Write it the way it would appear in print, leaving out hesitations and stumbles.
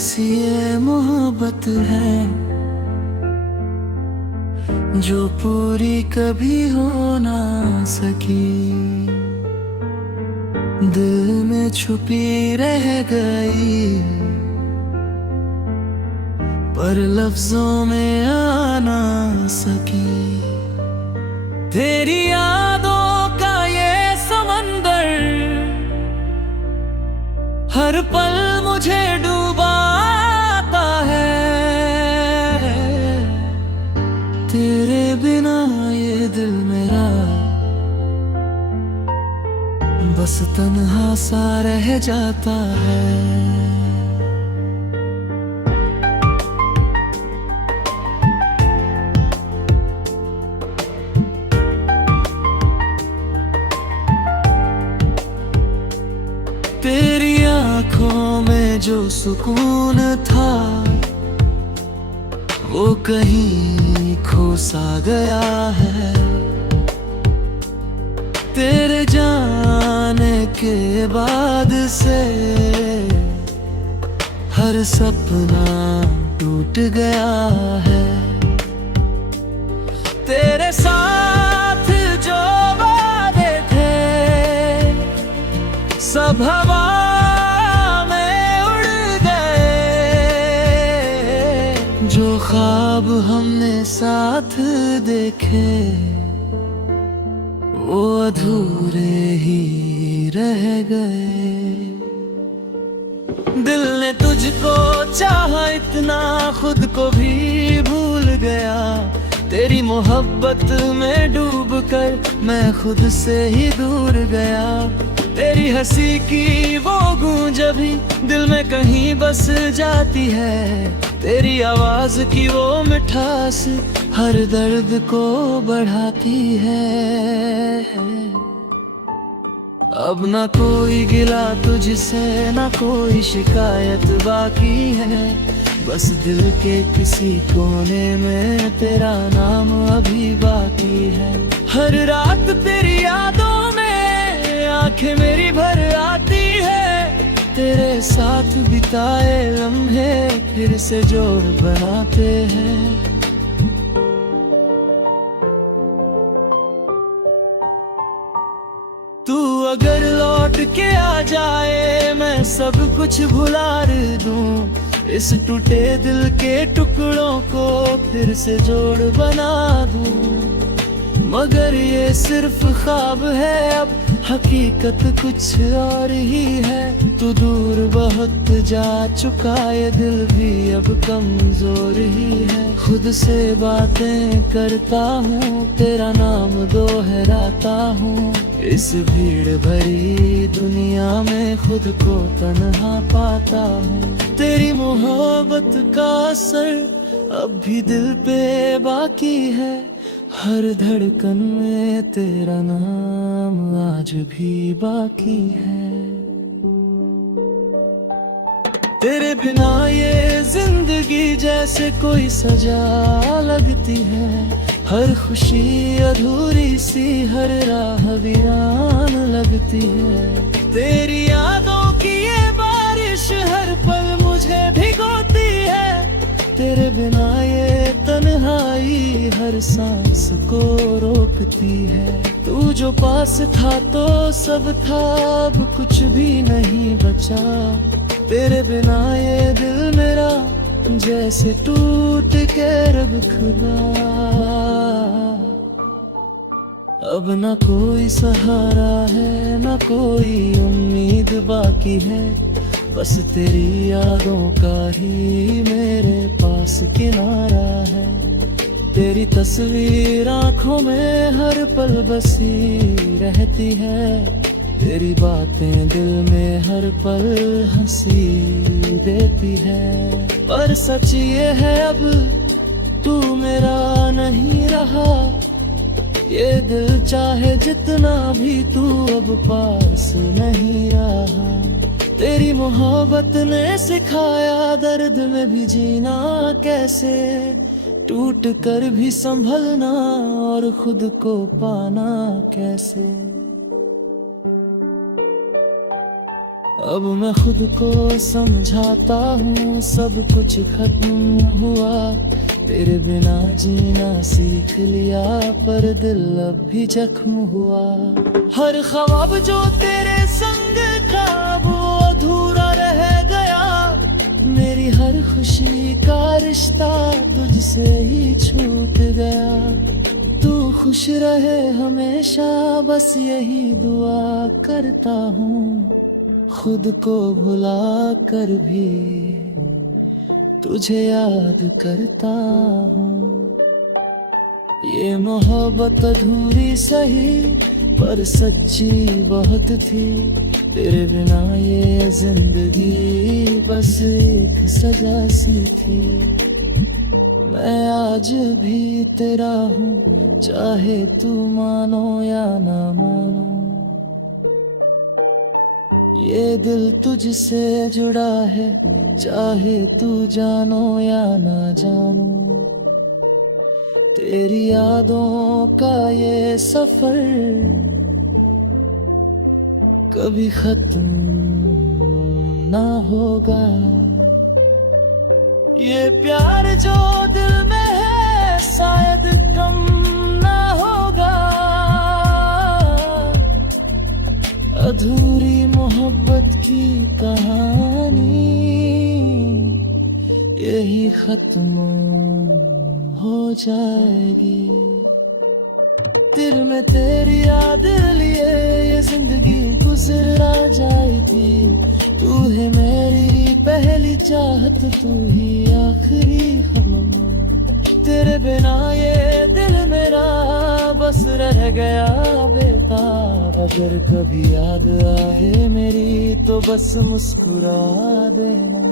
सी ये मोहब्बत है जो पूरी कभी हो ना सकी, दिल में छुपी रह गई पर लफ्जों में आ ना सकी। तेरी यादों का ये समंदर हर पल मुझे डुबाता है, तेरे बिना ये दिल मेरा बस तन्हा सा रह जाता है। तेरी आँखों में जो सुकून था वो कहीं खो सा गया है। तेरे जाने के बाद से हर सपना टूट गया है। तेरे साथ जो वादे थे सब हवा में उड़ गए, जो ख्वाब हमने साथ देखे वो अधूरे ही रह गए। दिल ने तुझको चाहा इतना खुद को भी भूल गया। तेरी मोहब्बत में डूब कर मैं खुद से ही दूर गया। तेरी हंसी की वो गूंज अभी दिल में कहीं बस जाती है। तेरी आवाज की वो मिठास हर दर्द को बढ़ाती है। अब ना कोई गिला तुझसे ना कोई शिकायत बाकी है, बस दिल के किसी कोने में तेरा नाम अभी बाकी है। हर रात तेरी यादों में आंखें मेरी भर आती है। तेरे साथ बिताए लम्हे फिर से जोड़ बनाते हैं। तू अगर लौट के आ जाए मैं सब कुछ भुला दूं। इस टूटे दिल के टुकड़ों को फिर से जोड़ बना दूं। मगर ये सिर्फ ख्वाब है, अब हकीकत कुछ और ही है। तू दूर बहुत जा चुका ये दिल भी अब कमजोर ही है। खुद से बातें करता हूँ तेरा नाम दोहराता हूँ। इस भीड़ भरी दुनिया में खुद को तन्हा पाता हूँ। तेरी मोहब्बत का असर अब भी दिल पे बाकी है। हर धड़कन में तेरा नाम आज भी बाकी है। तेरे बिना ये जिंदगी जैसे कोई सजा लगती है। हर खुशी अधूरी सी हर राह वीरान लगती है। तेरी यादों की ये बारिश हर पल मुझे भिगोती है। तेरे बिना ये तन्हाई हर सांस को रोकती है। तू जो पास था तो सब था, अब कुछ भी नहीं बचा। तेरे बिना ये दिल मेरा जैसे टूट के रब खुदा। अब ना कोई सहारा है ना कोई उम्मीद बाकी है। बस तेरी यादों का ही मेरे पास किनारा है। तेरी तस्वीर आंखों में हर पल बसी रहती है। तेरी बातें दिल में हर पल हंसी देती है। पर सच ये है अब तू मेरा नहीं रहा। ये दिल चाहे जितना भी तू अब पास नहीं रहा। तेरी मोहब्बत ने सिखाया दर्द में भी जीना कैसे। टूट कर भी संभलना और खुद को पाना कैसे। अब मैं खुद को समझाता हूँ सब कुछ खत्म हुआ, तेरे बिना जीना सीख लिया, पर दिल अब भी जख्म हुआ। हर ख्वाब जो तेरे संग था वो अधूरा रह गया, मेरी हर खुशी का रिश्ता तुझसे ही छूट गया। तू खुश रहे हमेशा बस यही दुआ करता हूँ, खुद को भुला कर भी तुझे याद करता हूँ। ये मोहब्बत अधूरी सही पर सच्ची बहुत थी, तेरे बिना ये जिंदगी बस एक सजा सी थी। मैं आज भी तेरा हूँ चाहे तू मानो या ना मानो, ये दिल तुझसे जुड़ा है चाहे तू जानो या ना जानो। तेरी यादों का ये सफर कभी खत्म ना होगा, ये प्यार जो दिल में है शायद कम ना होगा। अधूरी मोहब्बत की कहानी यही खत्म हो जाएगी। दिल में तेरी याद लिए ये जिंदगी गुजरा जाएगी, तू है मेरी पहली चाहत, तू ही आखिरी ख्वाब। तेरे बिना ये दिल मेरा बस रह गया बेताब, अगर कभी याद आए मेरी तो बस मुस्कुरा देना।